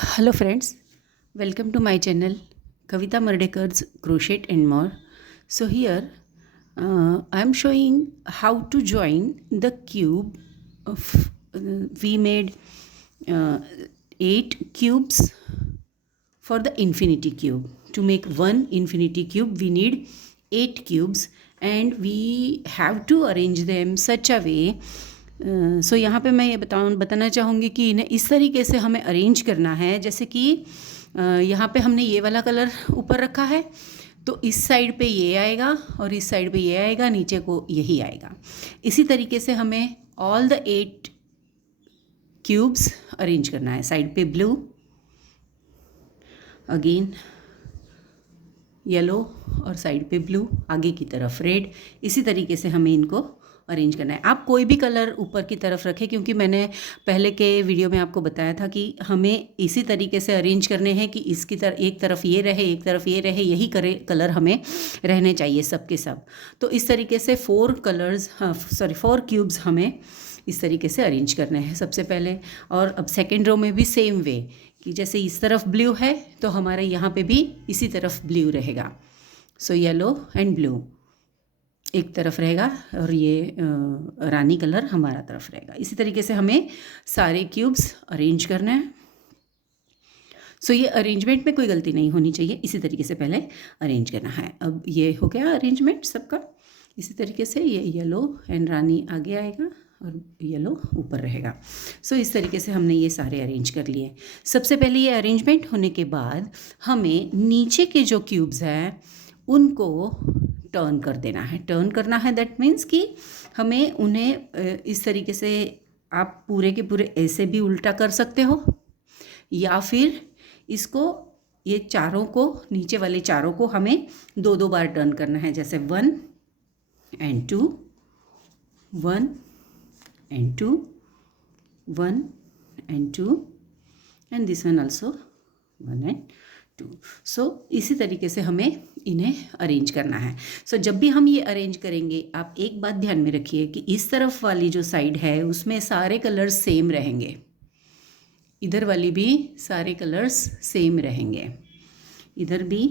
Hello friends, welcome to my channel Kavita Mardekar's Crochet and More. So here I am showing how to join the cube of we made uh, 8 cubes for the infinity cube. To make one infinity cube we need 8 cubes and we have to arrange them such a way. सो यहाँ पे मैं ये बताना चाहूँगी कि इन्हें इस तरीके से हमें अरेंज करना है, जैसे कि यहाँ पे हमने ये वाला कलर ऊपर रखा है तो इस साइड पे ये आएगा और इस साइड पे ये आएगा, नीचे को यही आएगा। इसी तरीके से हमें ऑल द 8 क्यूब्स अरेंज करना है। साइड पे ब्लू, अगेन येलो और साइड पे ब्लू, आगे की तरफ रेड। इसी तरीके से हमें इनको अरेंज करना है। आप कोई भी कलर ऊपर की तरफ रखें, क्योंकि मैंने पहले के वीडियो में आपको बताया था कि हमें इसी तरीके से अरेंज करने हैं कि इसकी एक तरफ ये रहे, एक तरफ ये रहे, यही कलर हमें रहने चाहिए सब के सब। तो इस तरीके से 4 क्यूब्स हमें इस तरीके से अरेंज करने हैं सबसे पहले। और अब सेकेंड रो में भी सेम वे कि जैसे इस तरफ ब्लू है तो हमारे यहाँ पे भी इसी तरफ ब्लू रहेगा। सो येलो एंड ब्लू एक तरफ रहेगा और ये रानी कलर हमारा तरफ रहेगा। इसी तरीके से हमें सारे क्यूब्स अरेंज करना है। सो ये अरेंजमेंट में कोई गलती नहीं होनी चाहिए, इसी तरीके से पहले अरेंज करना है। अब ये हो गया अरेंजमेंट सबका। इसी तरीके से ये येलो एंड रानी आगे आएगा और येलो ऊपर रहेगा। सो इस तरीके से हमने ये सारे अरेंज कर लिए। सबसे पहले ये अरेंजमेंट होने के बाद हमें नीचे के जो क्यूब्स हैं उनको टर्न कर देना है। टर्न करना है दैट मीन्स कि हमें उन्हें इस तरीके से, आप पूरे के पूरे ऐसे भी उल्टा कर सकते हो या फिर इसको, ये चारों को, नीचे वाले चारों को हमें 2 बार टर्न करना है। जैसे 1 and 2, 1 and 2, 1 and 2 and this one also 1 and 2। सो इसी तरीके से हमें इन्हें अरेंज करना है। सो जब भी हम ये अरेंज करेंगे, आप एक बात ध्यान में रखिए कि इस तरफ वाली जो साइड है उसमें सारे कलर्स सेम रहेंगे, इधर वाली भी सारे कलर्स सेम रहेंगे, इधर भी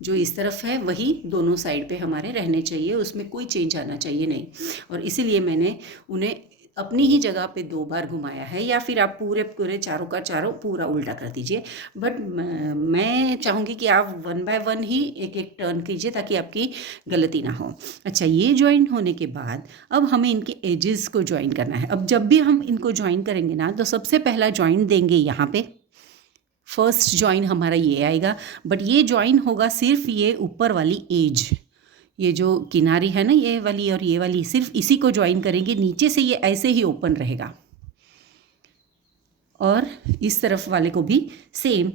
जो इस तरफ है वही दोनों साइड पे हमारे रहने चाहिए, उसमें कोई चेंज आना चाहिए नहीं। और इसीलिए मैंने उन्हें अपनी ही जगह पे 2 बार घुमाया है, या फिर आप पूरे पूरे चारों का चारों पूरा उल्टा कर दीजिए। बट मैं चाहूँगी कि आप 1 बाय 1 ही एक एक टर्न कीजिए ताकि आपकी गलती ना हो। अच्छा, ये ज्वाइन होने के बाद अब हमें इनके एजेस को ज्वाइन करना है। अब जब भी हम इनको ज्वाइन करेंगे ना, तो सबसे पहला ज्वाइन देंगे यहाँ पे। फर्स्ट ज्वाइन हमारा ये आएगा, बट ये ज्वाइन होगा सिर्फ ये ऊपर वाली एज, ये जो किनारी है ना ये वाली और ये वाली, सिर्फ इसी को ज्वाइन करेंगे। नीचे से ये ऐसे ही ओपन रहेगा और इस तरफ वाले को भी सेम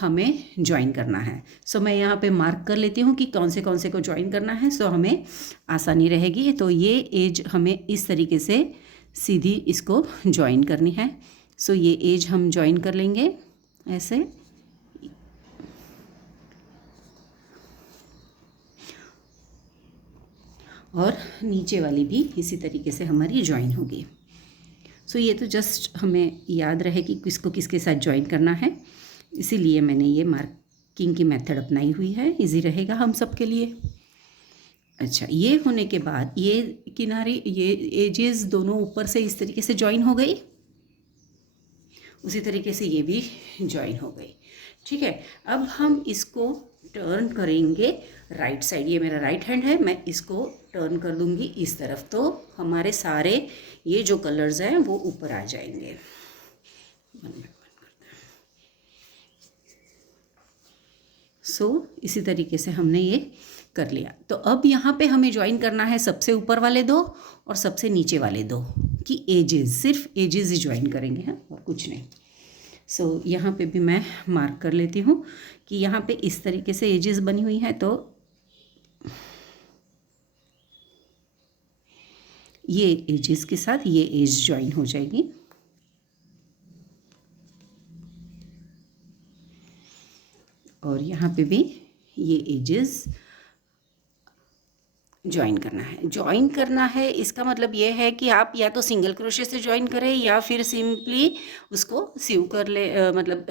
हमें ज्वाइन करना है। सो मैं यहाँ पे मार्क कर लेती हूँ कि कौन से को ज्वाइन करना है, सो हमें आसानी रहेगी। तो ये एज हमें इस तरीके से सीधी इसको ज्वाइन करनी है। सो ये एज हम ज्वाइन कर लेंगे ऐसे, और नीचे वाली भी इसी तरीके से हमारी ज्वाइन होगी। सो ये तो जस्ट हमें याद रहे कि किसको किसके साथ ज्वाइन करना है, इसीलिए मैंने ये मार्किंग की मेथड अपनाई हुई है, इजी रहेगा हम सब के लिए। अच्छा, ये होने के बाद ये किनारे, ये एजेस दोनों ऊपर से इस तरीके से ज्वाइन हो गई, उसी तरीके से ये भी ज्वाइन हो गई। ठीक है, अब हम इसको टर्न करेंगे राइट साइड। ये मेरा राइट हैंड है, मैं इसको टर्न कर दूंगी इस तरफ, तो हमारे सारे ये जो कलर्स हैं वो ऊपर आ जाएंगे। सो इसी तरीके से हमने ये कर लिया। तो अब यहाँ पे हमें ज्वाइन करना है सबसे ऊपर वाले 2 और सबसे नीचे वाले 2 की एजेस, सिर्फ एजेस ही ज्वाइन करेंगे हैं और कुछ नहीं। सो यहाँ पे भी मैं मार्क कर लेती हूँ कि यहाँ पे इस तरीके से एजेस बनी हुई हैं, तो ये एजेस के साथ ये एज ज्वाइन हो जाएगी। और यहाँ पे भी ये एजेस ज्वाइन करना है। ज्वाइन करना है इसका मतलब ये है कि आप या तो सिंगल क्रोशे से ज्वाइन करें या फिर सिंपली उसको सीव कर ले, मतलब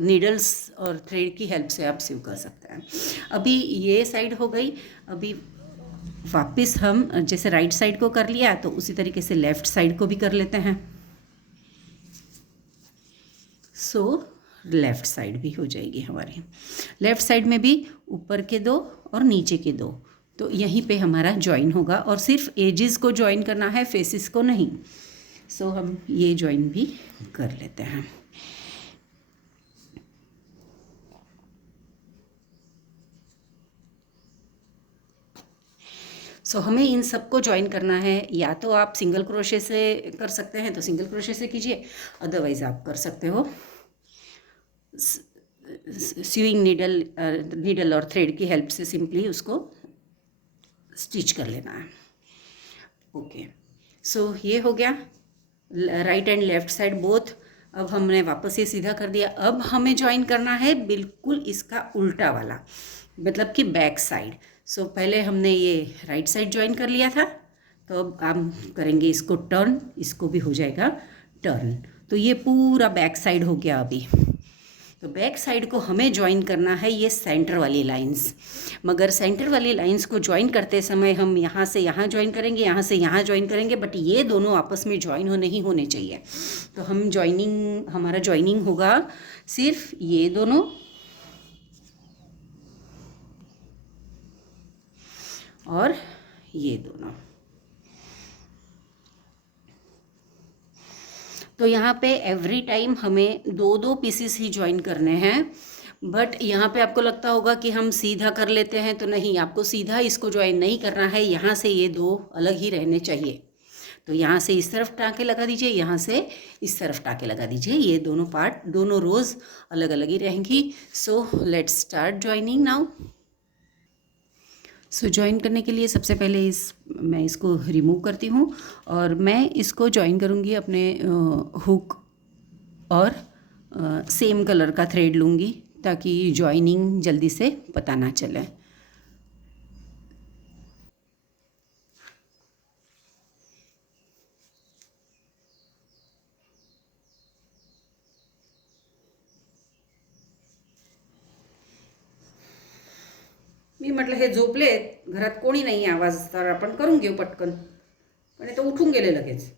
नीडल्स और थ्रेड की हेल्प से आप सीव कर सकते हैं। अभी ये साइड हो गई। अभी वापस हम जैसे राइट साइड को कर लिया तो उसी तरीके से लेफ़्ट साइड को भी कर लेते हैं। सो लेफ़्ट साइड भी हो जाएगी हमारी। लेफ़्ट साइड में भी ऊपर के दो और नीचे के दो, तो यहीं पे हमारा ज्वाइन होगा और सिर्फ एजेस को ज्वाइन करना है, फेसेस को नहीं। सो हम ये ज्वाइन भी कर लेते हैं। हमें इन सबको ज्वाइन करना है। या तो आप सिंगल क्रोशे से कर सकते हैं तो सिंगल क्रोशे से कीजिए, अदरवाइज़ आप कर सकते हो स्यूइंग नीडल और थ्रेड की हेल्प से सिंपली उसको स्टिच कर लेना है। ओके, सो ये हो गया right and left side both. अब हमने वापस ये सीधा कर दिया। अब हमें ज्वाइन करना है बिल्कुल इसका उल्टा वाला, मतलब कि बैक साइड। पहले हमने ये राइट साइड ज्वाइन कर लिया था, तो अब हम करेंगे इसको टर्न, इसको भी हो जाएगा टर्न। तो ये पूरा बैक साइड हो गया। अभी तो बैक साइड को हमें ज्वाइन करना है ये सेंटर वाली लाइंस, मगर सेंटर वाली लाइंस को ज्वाइन करते समय हम यहाँ से यहाँ ज्वाइन करेंगे, यहाँ से यहाँ ज्वाइन करेंगे, बट ये दोनों आपस में ज्वाइन नहीं होने चाहिए। तो हमारा ज्वाइनिंग होगा सिर्फ ये दोनों और ये दोनों। तो यहाँ पे एवरी टाइम हमें दो दो पीसेस ही ज्वाइन करने हैं। बट यहाँ पे आपको लगता होगा कि हम सीधा कर लेते हैं, तो नहीं, आपको सीधा इसको ज्वाइन नहीं करना है। यहाँ से ये दो अलग ही रहने चाहिए। तो यहाँ से इस तरफ टाँके लगा दीजिए, यहाँ से इस तरफ टाँके लगा दीजिए। ये दोनों पार्ट, दोनों रोज़ अलग अलग ही रहेंगी। So let's start joining now. Join करने के लिए सबसे पहले मैं इसको रिमूव करती हूँ और मैं इसको ज्वाइन करूँगी अपने हुक और सेम कलर का थ्रेड लूँगी, ताकि ज्वाइनिंग जल्दी से पता ना चले। मी म्हटलं हे झोपलेत, घरात कोणी नाही, आवाज तर आपण करून घेऊ पटकन, पण तो उठून गेले लगेच.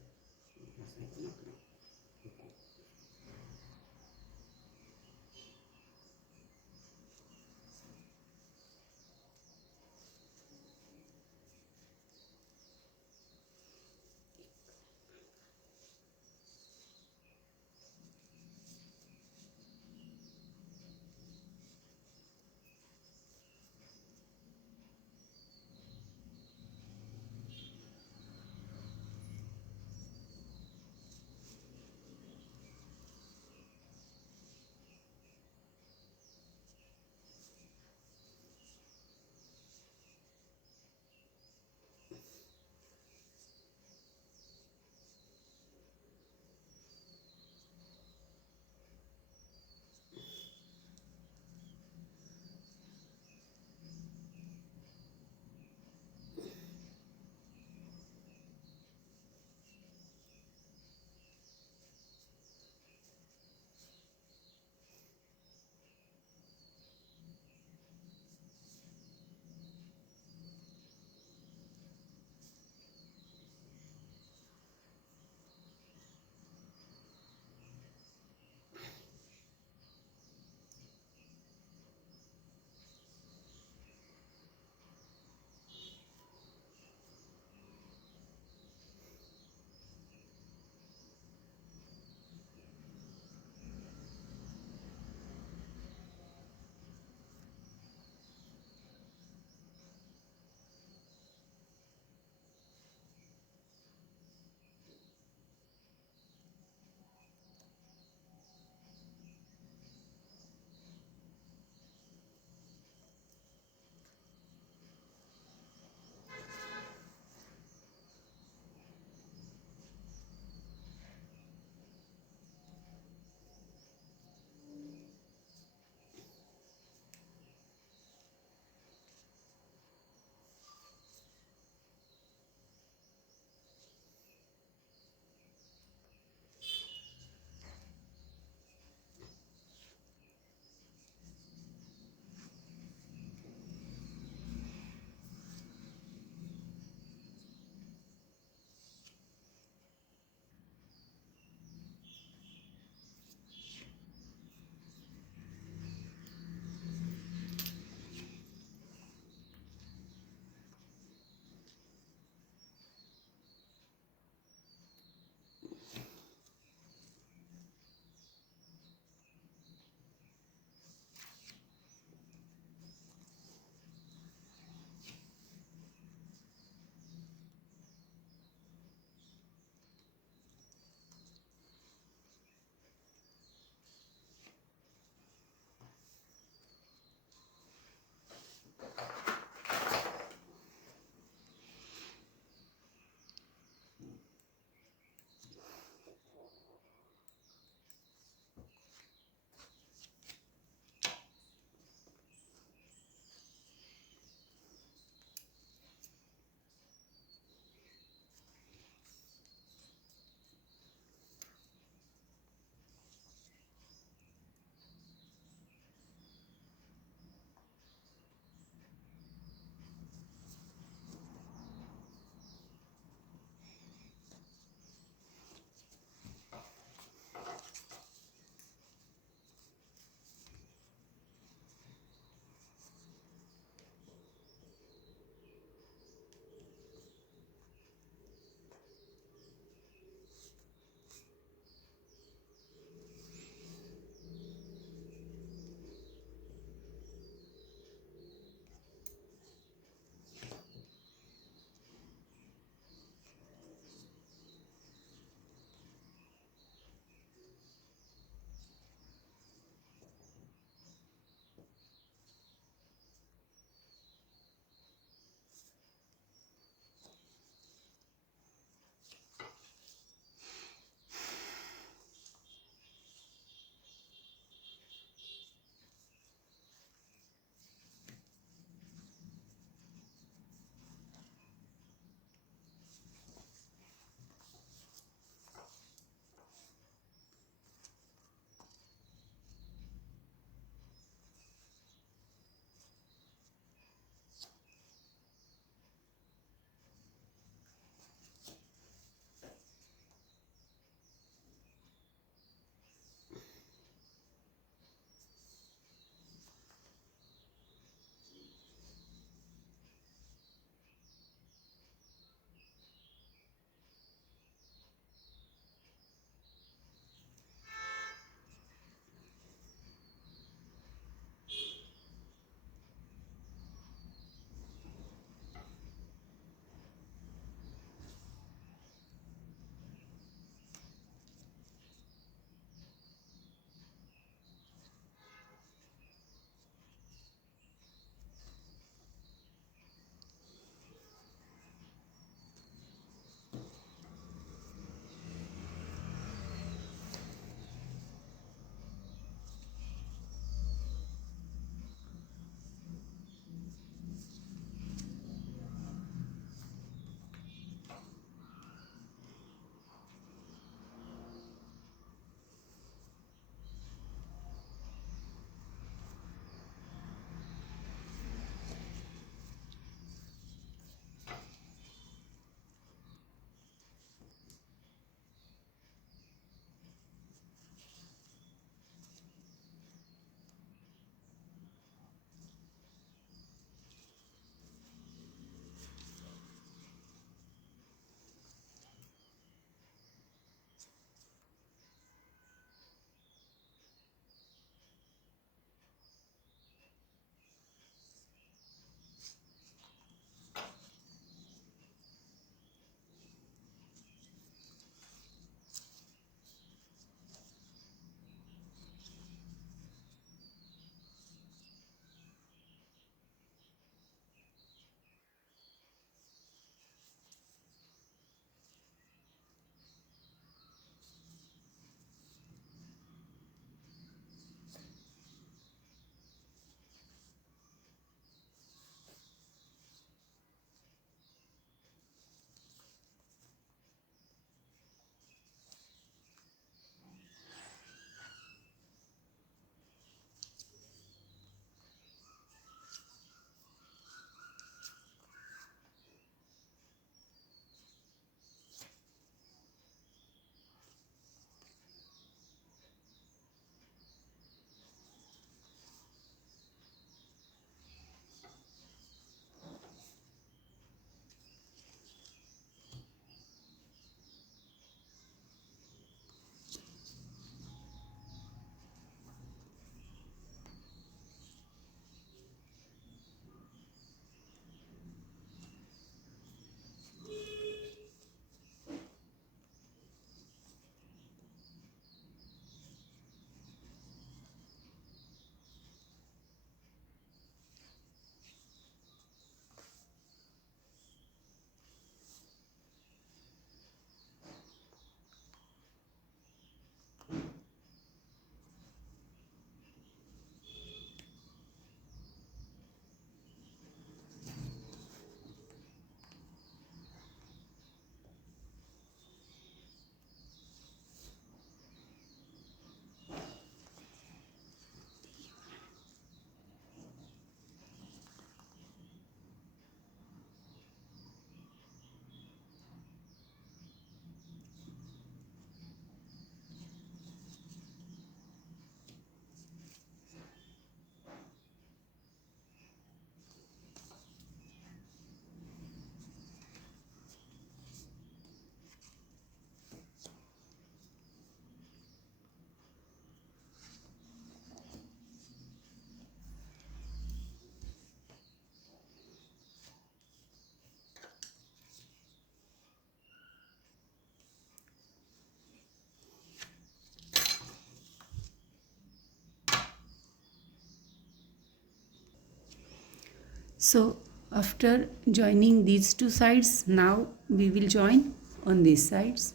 So after joining these two sides, now we will join on these sides,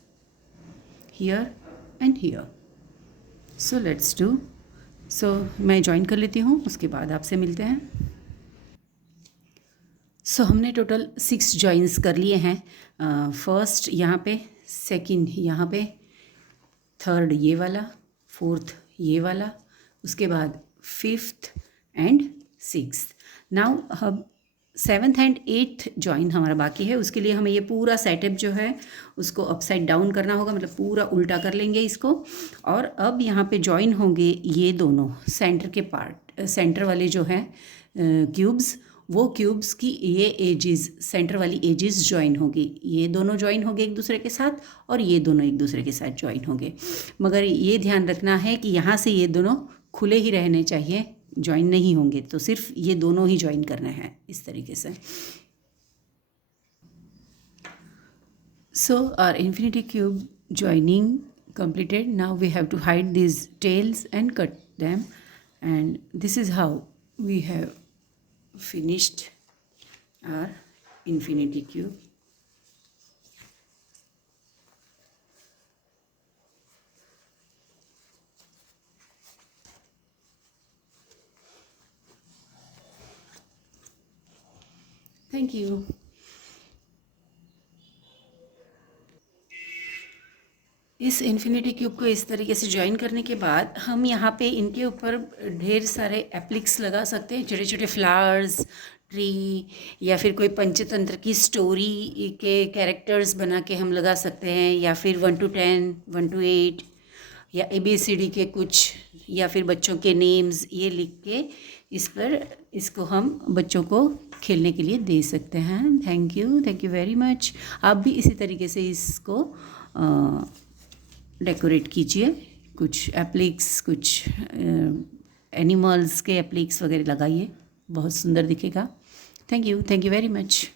here and here. So let's do. So मैं ज्वाइन कर लेती हूँ, उसके बाद आपसे मिलते हैं. सो हमने टोटल 6 जॉइंस कर लिए हैं. फर्स्ट यहाँ पे, सेकंड यहाँ पे, थर्ड ये वाला, फोर्थ ये वाला, उसके बाद फिफ्थ एंड सिक्स्थ. नाउ हम 7th एंड 8th जॉइन हमारा बाकी है. उसके लिए हमें ये पूरा सेटअप जो है उसको अपसाइड डाउन करना होगा, मतलब पूरा उल्टा कर लेंगे इसको. और अब यहाँ पे जॉइन होंगे ये दोनों सेंटर के पार्ट, सेंटर वाले जो हैं क्यूब्स, वो क्यूब्स की ये एजेस, सेंटर वाली एजेस जॉइन होगी. ये दोनों जॉइन होंगे एक दूसरे के साथ और ये दोनों एक दूसरे के साथ जॉइन होंगे. मगर ये ध्यान रखना है कि यहाँ से ये दोनों खुले ही रहने चाहिए, जॉइन नहीं होंगे. तो सिर्फ ये दोनों ही जॉइन करने हैं इस तरीके से. So our infinity cube joining completed. Now we have to hide these tails and cut them, and this is how we have finished our infinity cube. Thank you. इस इन्फिनिटी क्यूब को इस तरीके से ज्वाइन करने के बाद हम यहाँ पे इनके ऊपर ढेर सारे एप्लिक्स लगा सकते हैं, छोटे छोटे फ्लावर्स, ट्री, या फिर कोई पंचतंत्र की स्टोरी के कैरेक्टर्स बना के हम लगा सकते हैं, या फिर 1 to 10, 1 to 8, या ABCD के कुछ, या फिर बच्चों के नेम्स ये लिख के इस पर इसको हम बच्चों को खेलने के लिए दे सकते हैं. Thank you very much. आप भी इसी तरीके से इसको डेकोरेट कीजिए. कुछ एप्लिक्स, कुछ एनिमल्स के एप्लिक्स वगैरह लगाइए, बहुत सुंदर दिखेगा. Thank you very much.